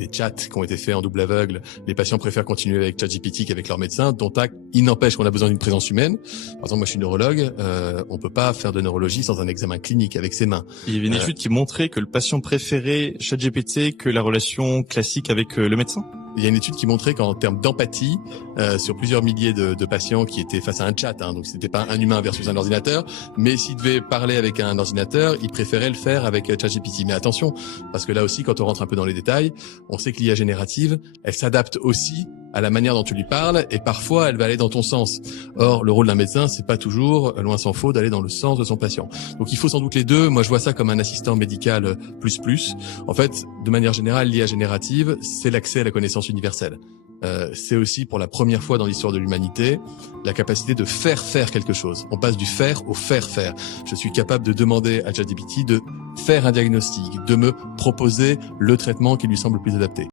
des chats qui ont été faits en double aveugle, les patients préfèrent continuer avec ChatGPT qu'avec leur médecin, dont acte. Il n'empêche qu'on a besoin d'une présence humaine. Par exemple, moi je suis neurologue, on peut pas faire de neurologie sans un examen clinique avec ses mains. Il y avait une étude qui montrait que le patient préférait ChatGPT que la relation classique avec le médecin. Il y a une étude qui montrait qu'en termes d'empathie, sur plusieurs milliers de patients qui étaient face à un chat, donc c'était pas un humain versus un ordinateur, mais s'ils devaient parler avec un ordinateur, ils préféraient le faire avec ChatGPT. Mais attention, parce que là aussi, quand on rentre un peu dans les détails, on sait que l'IA générative, elle s'adapte aussi à la manière dont tu lui parles, et parfois elle va aller dans ton sens. Or, le rôle d'un médecin, c'est pas toujours, loin s'en faut, d'aller dans le sens de son patient. Donc il faut sans doute les deux. Moi, je vois ça comme un assistant médical plus. En fait, de manière générale, l'IA générative, c'est l'accès à la connaissance universelle. C'est aussi pour la première fois dans l'histoire de l'humanité la capacité de faire quelque chose. On passe du faire au faire. Je suis capable de demander à ChatGPT de faire un diagnostic, de me proposer le traitement qui lui semble le plus adapté.